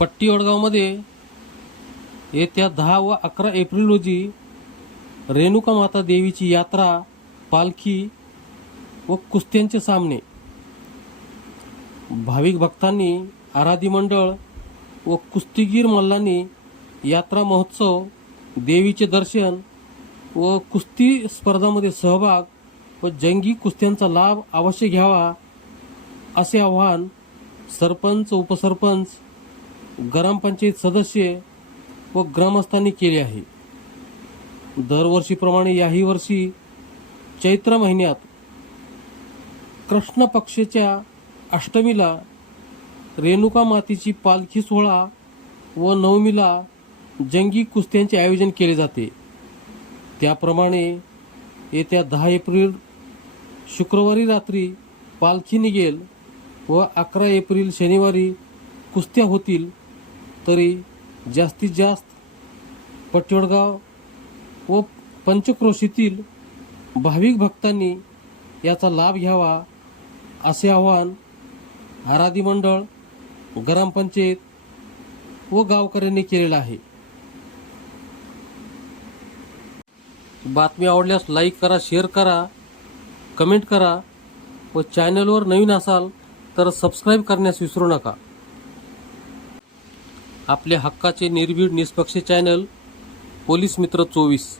पट्टी वडगावमध्ये येत्या 10 व 11 एप्रिल रोजी रेणुका माता देवीची यात्रा, पालखी व कुस्त्यांचे सामने. भाविक भक्तांनी, आराधी मंडळ व कुस्तीगीर मल्लांनी यात्रा महोत्सव, देवीचे दर्शन व कुस्ती स्पर्धांमध्ये सहभाग व जंगी कुस्त्यांचा लाभ अवश्य घ्यावा, असे आवाहन सरपंच, उपसरपंच, ग्रामपंचायत सदस्य व ग्रामस्थांनी केले आहे. दरवर्षीप्रमाणे याही वर्षी चैत्र महिन्यात कृष्ण पक्षाच्या अष्टमीला रेणुका मातेची पालखी सोहळा व नवमीला जंगी कुस्त्यांचे आयोजन केले जाते. त्याप्रमाणे येत्या 10 एप्रिल शुक्रवारी रात्री पालखी निघेल व 11 एप्रिल शनिवारी कुस्त्या होतील. तरी जास्तीत जास्त पट्टीवडगाव व पंचक्रोशीतील भाविक भक्तांनी याचा लाभ घ्यावा, असे आवाहन आराधी मंडळ, ग्रामपंचायत व गावकऱ्यांनी केलेलं आहे. बातमी आवडल्यास लाईक करा, शेअर करा, कमेंट करा व चॅनलवर नवीन असाल तर सबस्क्राईब करण्यास विसरू नका. आपल्या हक्काचे निर्भीड निष्पक्ष चॅनल पोलीस मित्र 24.